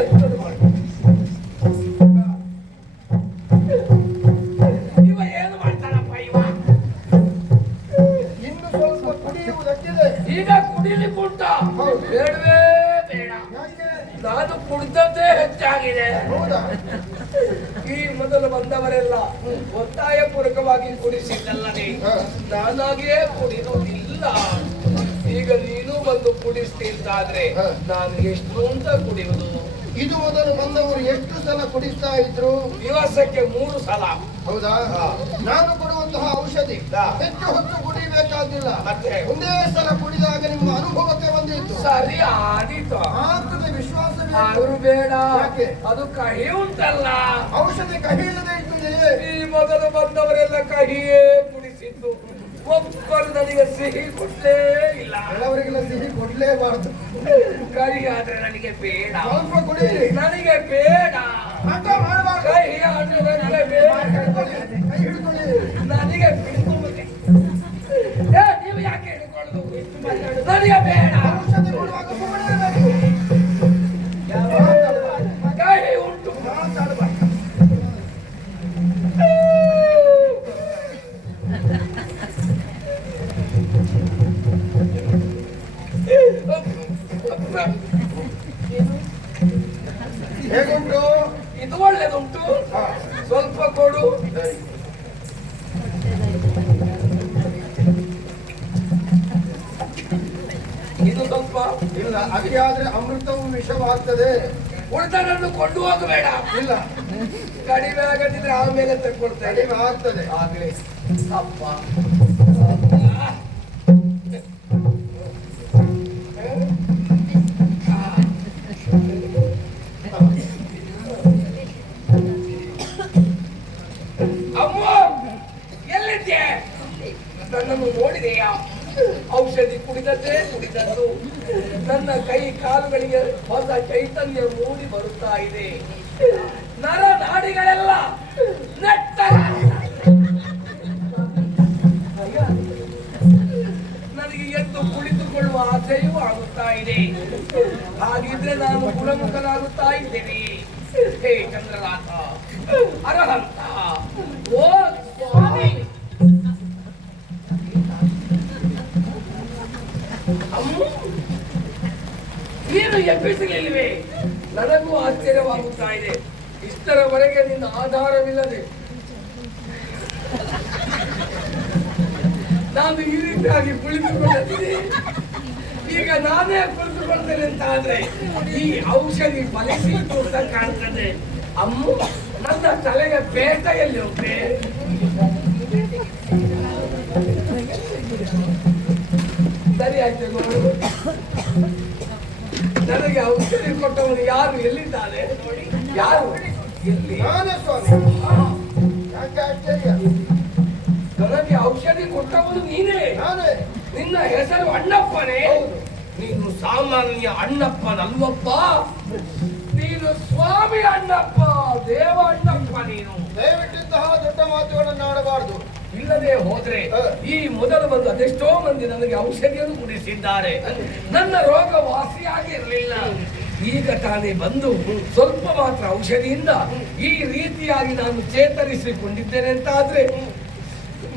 ಎಂತದು ಮಾಡಿ ಇವ ಏನು ಮಾಡ್ತಾನಪ್ಪ ಇವ? ಇನ್ನು ಸ್ವಲ್ಪ ಕುಡಿಯುವುದಕ್ಕಿದೆ. ಈಗ ಕುಡಿಲಿಕ್ಕೆ ಉಂಟ? ಬೇಡವೇ ಬೇಡ, ನಾನು ಕುಡ್ದದ್ದೇ ಹೆಚ್ಚಾಗಿದೆ. ಈ ಮೊದಲು ಬಂದವರೆಲ್ಲ ಒತ್ತಾಯ ಪೂರ್ವಕವಾಗಿ ಕುಡಿಸಿದ್ದಲ್ಲದೆ ನಾನಾಗಿಯೇ ಕುಡಿಯುವುದಿಲ್ಲ. ಈಗ ನೀನು ಬಂದು ಕುಡಿಸ್ತಿದ್ದಾದ್ರೆ ನಾನು ಎಷ್ಟು ಅಂತ ಕುಡಿಯುವುದು? ಇದು ಮೊದಲು ಬಂದವರು ಎಷ್ಟು ಸಲ ಕುಡಿಸ್ತಾ ಇದ್ರು? ದಿವಸಕ್ಕೆ 3 ಸಲ. ಹೌದಾ? ನಾನು ಕೊಡುವಂತಹ ಔಷಧಿ ಹೆಚ್ಚು ಹೊತ್ತು ಕುಡಿಬೇಕಾಗಿಲ್ಲ. ಮತ್ತೆ ಒಂದೇ ಸಲ ಕುಡಿದಾಗ ನಿಮ್ಮ ಅನುಭವಕ್ಕೆ ಬಂದಿತ್ತು. ಸರಿ ಆದೀತು. ಆಗ್ತದೆ, ವಿಶ್ವಾಸವೇ. ಅವರು ಬೇಡ, ಯಾಕೆ? ಅದು ಕಹಿ ಉಂಟಲ್ಲ. ಔಷಧಿ ಕಹಿ ಇಲ್ಲದೆ ಇರ್ತದೆ. ಈ ಮೊದಲು ಬಂದವರೆಲ್ಲ ಕಹಿಯೇ ಕುಡಿಸಿದ್ದು, ಒಬ್ಬರು ನನಗೆ ಸಿಹಿ ಕೊಡ್ಲೇ ಇಲ್ಲ. ಕೆಲವರಿಗೆಲ್ಲ ಸಿಹಿ ಕೊಡ್ಲೇಬಾರ್ದು. ಕಹಿ ಆದ್ರೆ ನನಗೆ ಬೇಡ. ಸ್ವಲ್ಪ ಕುಡಿಯಿರಿ. ನನಗೆ ಬೇಡ. ಹಠ ಮಾಡಬಾರ್ದು. ಕಹಿ ಆದ್ರೆ ನನಗೆ ಬೇಡ. ಕೈ ಹಿಡ್ಕೊಳ್ಳಿ. ನನಗೆ ಬಿಡ್ಕೊಂಡ್ಬಿಟ್ಟೆ. ನೀವು ಯಾಕೆ ಹಿಡ್ಕೊಳ್ಳೋದು? ನನಗೆ ಬೇಡ. ಔಷಧಿ ಕೊಡುವಾಗ ಸುಮ್ಮನೆ ಇರಬೇಕು. ಕಹಿ ಉಂಟು. ಮಾತಾಡಬಾರ್ದು. ಹೇಗುಂಟು? ಇದು ಒಳ್ಳೆದುಂಟು, ಸ್ವಲ್ಪ ಕೊಡು. ಇದು ಸ್ವಲ್ಪ ಇಲ್ಲ, ಅತಿ ಆದ್ರೆ ಅಮೃತವು ವಿಷವಾಗ್ತದೆ. ಉಳಿದನನ್ನು ಕೊಂಡು ಹೋಗಬೇಡ. ಇಲ್ಲ, ಕಡಿಮೆ ಆಗದಿದ್ರೆ ಆಮೇಲೆ ತಗೊಳ್ತೇನೆ. ಕಡಿಮೆ ಆಗ್ತದೆ. ಆಗ್ಲಿ ಅಪ್ಪ. ಅಮ್ಮ ಎಲ್ಲಿದ್ದೆ? ನನ್ನನ್ನು ನೋಡಿದೆಯಾ? ಔಷಧಿ ಕುಡಿದದ್ದೇ ಕುಡಿದದ್ದು. ನನ್ನ ಕೈ ಕಾಲುಗಳಿಗೆ ಹೊಸ ಚೈತನ್ಯ ಮೂಡಿ ಬರುತ್ತಾ ಇದೆ. ನರ ನಾಡಿಗಳೆಲ್ಲ ನೆಟ್ಟ. ನನಗೆ ಎದ್ದು ಕುಳಿತುಕೊಳ್ಳುವ ಆಸೆಯೂ ಆಗುತ್ತಾ ಇದೆ. ಹಾಗಿದ್ರೆ ನಾನು ಗುಣಮುಖನಾಗುತ್ತಾ ಇದ್ದೇನೆ. ಹೇ ಚಂದ್ರನಾಥ, ಅರಹಂತ, ಓ ಸ್ವಾಮಿ. ನೀನು ಎಬ್ಬಿಸಲಿಲ್ವೇ? ನನಗೂ ಆಶ್ಚರ್ಯವಾಗುತ್ತಾ ಇದೆ. ಇಷ್ಟರವರೆಗೆ ನಿನ್ನ ಆಧಾರವಿಲ್ಲದೆ ನಾನು ಈ ರೀತಿಯಾಗಿ ಕುಳಿತುಕೊಂಡಿದ್ದೀನಿ. ಈಗ ನಾನೇ ಕುಳಿತುಕೊಳ್ತೇನೆ ಅಂತ ಆದ್ರೆ ಈ ಔಷಧಿ ಫಲಿಸಿತು ಅಂತ ಕಾಣ್ತದೆ. ಅಮ್ಮ, ನನ್ನ ತಲೆಗೆ ಪೇಟೆಯಲ್ಲಿ ಹೋಗ್ತೆ. ಸರಿ ಆಯ್ತು ನೋಡು. ನನಗೆ ಔಷಧಿ ಕೊಟ್ಟವನು ಯಾರು? ಎಲ್ಲಿದ್ದಾನೆ ನೋಡಿ. ಯಾರು? ಎಲ್ಲಿ? ನಾನೇ ಸ್ವಾಮಿ. ಯಾಕೆ ಆಶ್ಚರ್ಯ? ನನಗೆ ಔಷಧಿ ಕೊಟ್ಟವನು ನೀನೇ. ನಾನೇ. ನಿನ್ನ ಹೆಸರು ಅಣ್ಣಪ್ಪನೇ? ನೀನು ಸಾಮಾನ್ಯ ಅಣ್ಣಪ್ಪನಲ್ವಪ್ಪ, ನೀನು ಸ್ವಾಮಿ ಅಣ್ಣಪ್ಪ, ದೇವ ಅಣ್ಣಪ್ಪ. ನೀನು ದಯವಿಟ್ಟಂತಹ ದೊಡ್ಡ ಮಾತುಗಳನ್ನು ಆಡಬಾರದು. ಇಲ್ಲದೆ ಹೋದ್ರೆ ಈ ಮೊದಲು ಬಂದು ಅದೆಷ್ಟೋ ಮಂದಿ ನನಗೆ ಔಷಧಿಯನ್ನು ಕುಡಿಸಿದ್ದಾರೆ. ನನ್ನ ರೋಗ ವಾಸಿಯಾಗಿರಲಿಲ್ಲ. ಈಗ ತಾನೇ ಬಂದು ಸ್ವಲ್ಪ ಮಾತ್ರ ಔಷಧಿಯಿಂದ ಈ ರೀತಿಯಾಗಿ ನಾನು ಚೇತರಿಸಿಕೊಂಡಿದ್ದೇನೆ ಅಂತ ಆದ್ರೆ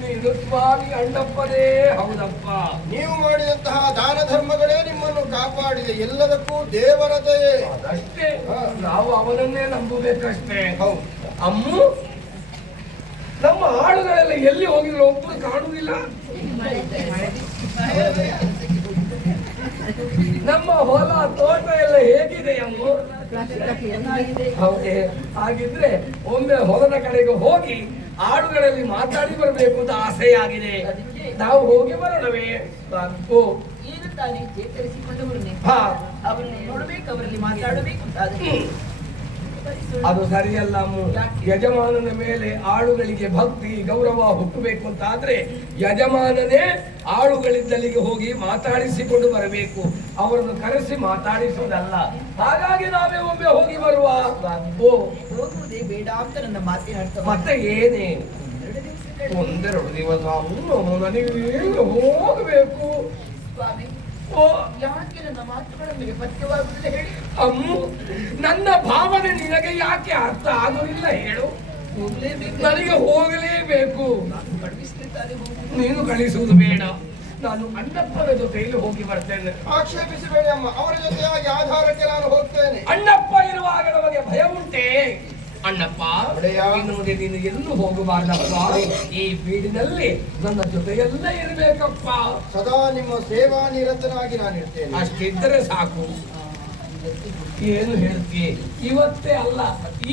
ನೀನು ಸ್ವಾಮಿ ಅಣ್ಣಪ್ಪನೇ ಹೌದಪ್ಪ. ನೀವು ಮಾಡಿದಂತಹ ದಾನ ಧರ್ಮಗಳೇ ನಿಮ್ಮನ್ನು ಕಾಪಾಡಿದೆ. ಎಲ್ಲದಕ್ಕೂ ದೇವರ ದಯೆ. ಅದಷ್ಟೇ, ನಾವು ಅವನನ್ನೇ ನಂಬಬೇಕಷ್ಟೇ. ಹೌದು. ಅಮ್ಮು, ನಮ್ಮ ಆಳುಗಳೆಲ್ಲ ಎಲ್ಲಿ ಹೋಗಿದ್ರು ಒಬ್ಬರು ಕಾಣುವುದಿಲ್ಲ. ನಮ್ಮ ಹೊಲ ತೋಟ ಎಲ್ಲ ಹೇಗಿದೆ ಅಮ್ಮು? ಹೌದೇ? ಹಾಗಿದ್ರೆ ಒಮ್ಮೆ ಹೊಲದ ಕಡೆಗೆ ಹೋಗಿ ಆಡುಗಳಲ್ಲಿ ಮಾತಾಡಿ ಬರಬೇಕು ಅಂತ ಆಸೆಯಾಗಿದೆ. ನಾವು ಹೋಗಿ ಬರೋಣವೇ? ಈಗ ತಾನೇ ಚೇತರಿಸಿಕೊಂಡವರನ್ನೇ ಹಾ, ಅವರನ್ನು ನೋಡಬೇಕು, ಅವರಲ್ಲಿ ಮಾತಾಡಬೇಕು ಅಂತಾದ್ರೆ ಅದು ಸರಿಯಲ್ಲ ಅಮ್ಮು. ಯಜಮಾನನ ಮೇಲೆ ಆಳುಗಳಿಗೆ ಭಕ್ತಿ ಗೌರವ ಹುಟ್ಟಬೇಕು ಅಂತ ಆದ್ರೆ ಯಜಮಾನನೇ ಆಳುಗಳಿದ್ದಲ್ಲಿಗೆ ಹೋಗಿ ಮಾತಾಡಿಸಿಕೊಂಡು ಬರಬೇಕು, ಅವರನ್ನು ಕರೆಸಿ ಮಾತಾಡಿಸುವುದಲ್ಲ. ಹಾಗಾಗಿ ನಾವೇ ಒಮ್ಮೆ ಹೋಗಿ ಬರುವ. ಹೋಗುವುದೇ ಬೇಡ ಅಂತ ನನ್ನ ಮಾತನಾಡ್ತಾರೆ. ಮತ್ತೆ ಏನೇ ಒಂದೆರಡು ದಿವಸ ನನಗೆ ಹೋಗಬೇಕು. ಸ್ವಾಮಿ, ಓ ಯಾಕೆ ನನ್ನ ಮಾತುಗಳನ್ನು ಪಥ್ಯವಾಗುತ್ತದೆ ಹೇಳಿ? ಅಮ್ಮು, ನನ್ನ ಭಾವನೆ ನಿನಗೆ ಯಾಕೆ ಅರ್ಥ ಆಗೋದಿಲ್ಲ ಹೇಳು? ಹೋಗ್ಲೇಬೇಕು. ನನಗೆ ಹೋಗಲೇಬೇಕು. ನಾನು ಕಳುಹಿಸ್ತಿದ್ದಾರೆ ಹೋಗು. ನೀನು ಕಳಿಸುವುದು ಬೇಡ, ನಾನು ಅಣ್ಣಪ್ಪನ ಜೊತೆಯಲ್ಲಿ ಹೋಗಿ ಬರ್ತೇನೆ. ಆಕ್ಷೇಪಿಸಬೇಡಿ ಅಮ್ಮ, ಅವರ ಜೊತೆಯಾಗಿ ಆಧಾರಕ್ಕೆ ನಾನು ಹೋಗ್ತೇನೆ. ಅಣ್ಣಪ್ಪ ಇರುವಾಗ ನಮಗೆ ಭಯ ಉಂಟೆ? ಅಣ್ಣಪ್ಪ, ಒಡೆಯ. ಇನ್ನು ಮುಂದೆ ನೀನು ಎಲ್ಲೂ ಹೋಗಬಾರ್ದಪ್ಪ, ಈ ಬೀಡಿನಲ್ಲಿ ನನ್ನ ಜೊತೆಯಲ್ಲೇ ಇರಬೇಕಪ್ಪ. ಸದಾ ನಿಮ್ಮ ಸೇವಾ ನಿರತನಾಗಿ ನಾನು ಇರ್ತೇನೆ. ಅಷ್ಟಿದ್ದರೆ ಸಾಕು. ಏನು ಹೇಳ್ತೀಯ? ಇವತ್ತೇ ಅಲ್ಲ,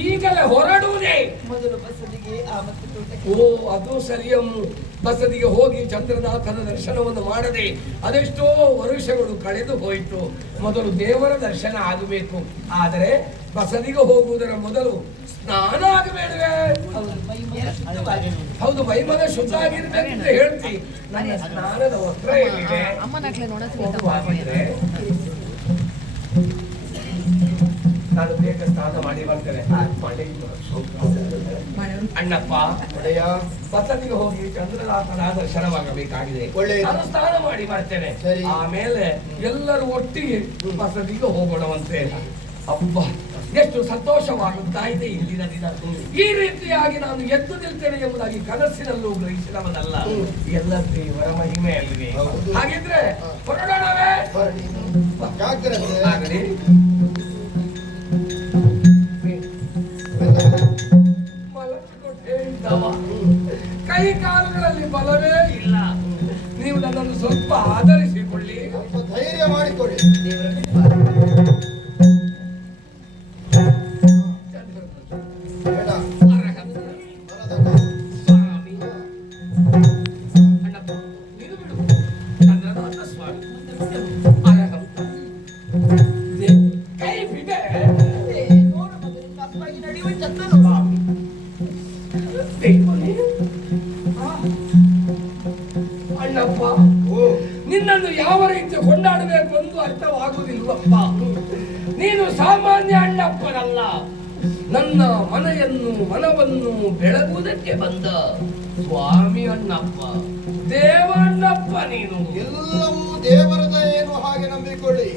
ಈಗಲೇ ಹೊರಡುವುದೇ. ಮೊದಲು ಬಸದಿಗೆ ಆ ಮತ್ತು ತೋಟಕ್ಕೆ. ಓ, ಅದು ಸರಿಯಮ್ಮು. ಬಸದಿಗೆ ಹೋಗಿ ಚಂದ್ರನಾಥನ ದರ್ಶನವನ್ನು ಮಾಡದೆ ಅದೆಷ್ಟೋ ವರುಷಗಳು ಕಳೆದು ಹೋಯಿತು. ಮೊದಲು ದೇವರ ದರ್ಶನ ಆಗಬೇಕು. ಆದರೆ ಬಸದಿಗೆ ಹೋಗುವುದರ ಮೊದಲು ಸ್ನಾನ ಆಗಬೇಡವೇ? ಮೈ ಮನ ಶುದ್ಧವಾಗಲಿ. ಹೌದು, ಮೈಮನ ಶುದ್ಧ ಆಗಿರ್ಬೇಕಂತ ಹೇಳ್ತಿ. ನನ್ನ ಸ್ನಾನದ ವಸ್ತ್ರ ಎಲ್ಲಿದೆ? ಹೋಗುವಾಗಿದ್ರೆ ನಾನು ಬೇಗ ಸ್ನಾನ ಮಾಡಿ ಬರ್ತೇನೆ. ಅಣ್ಣಪ್ಪ, ಒಡೆಯ, ಬಸದಿಗೆ ಹೋಗಿ ಚಂದ್ರನಾಥನ ದರ್ಶನವಾಗಬೇಕಾಗಿದೆ. ಒಳ್ಳೆಯದು. ನಾನು ಸ್ನಾನ ಮಾಡಿ ಬರ್ತೇನೆ. ಸರಿ. ಆಮೇಲೆ ಎಲ್ಲರೂ ಒಟ್ಟಿಗೆ ಬಸದಿಗೆ ಹೋಗೋಣವಂತೆ. ಅಬ್ಬ, ಎಷ್ಟು ಸಂತೋಷವಾಗುತ್ತಾ ಇದೆ ಇಂದಿನ ದಿನ. ಈ ರೀತಿಯಾಗಿ ನಾನು ಎದ್ದು ನಿಲ್ತೇನೆ ಎಂಬುದಾಗಿ ಕನಸಿನಲ್ಲೂ ಗ್ರಹಿಸಿದವನಲ್ಲ. ಎಲ್ಲ ದೇವರ ಮಹಿಮೆಯಲ್ಲಿದೆ. ಹೌದು. ಹಾಗಿದ್ರೆ ಹೊರಡೋಣವೇ? ಬನ್ನಿ. ಜಾಗ್ರತೆ. ಆಗಲಿ. ಮಲಗಿಕೊಂಡೇ ಇದ್ದವ. ಕೈ ಕಾಲುಗಳಲ್ಲಿ ಬಲವೇ ಇಲ್ಲ. ನೀವು ನನ್ನನ್ನು ಸ್ವಲ್ಪ ಆಧರಿಸಿಕೊಳ್ಳಿ. ಸ್ವಲ್ಪ ಧೈರ್ಯ ಮಾಡಿಕೊಡಿ. ದೇವರ ಕೃಪೆ. ಬೇಡ. ಅರ್ಹತೆ. ಬರದಕ್ಕ. ಸ್ವಾಮಿ. ಅಣ್ಣಪ್ಪ, ನೀನು ಬಿಡು. ಚಂದ್ರನಾಥ ಸ್ವಾಮಿ. ಅರ್ಹತೆ. ಕೈ ಬಿಡೆ. ನೋಡು ಮೊದಲು ತಪ್ಪಾಗಿ ನಡೆಯುವ ಚಂದನು. ದೇವರೇ. ಅಣ್ಣಪ್ಪ, ಓ, ನಿನ್ನನ್ನು ಯಾವ ರೀತಿ ಕೊಂಡಾಡಬೇಕು ಎಂದು ಅರ್ಥವಾಗುವುದಿಲ್ಲಪ್ಪ. ನೀನು ಸಾಮಾನ್ಯ ಅಣ್ಣಪ್ಪನಲ್ಲ, ನನ್ನ ಮನವನ್ನು ಬೆಳಗುವುದಕ್ಕೆ ಬಂದ ಸ್ವಾಮಿ ಅಣ್ಣಪ್ಪ, ದೇವ ಅಣ್ಣಪ್ಪ ನೀನು. ಎಲ್ಲವೂ ದೇವರದ ಏನು ಹಾಗೆ ನಂಬಿಕೊಳ್ಳಿ.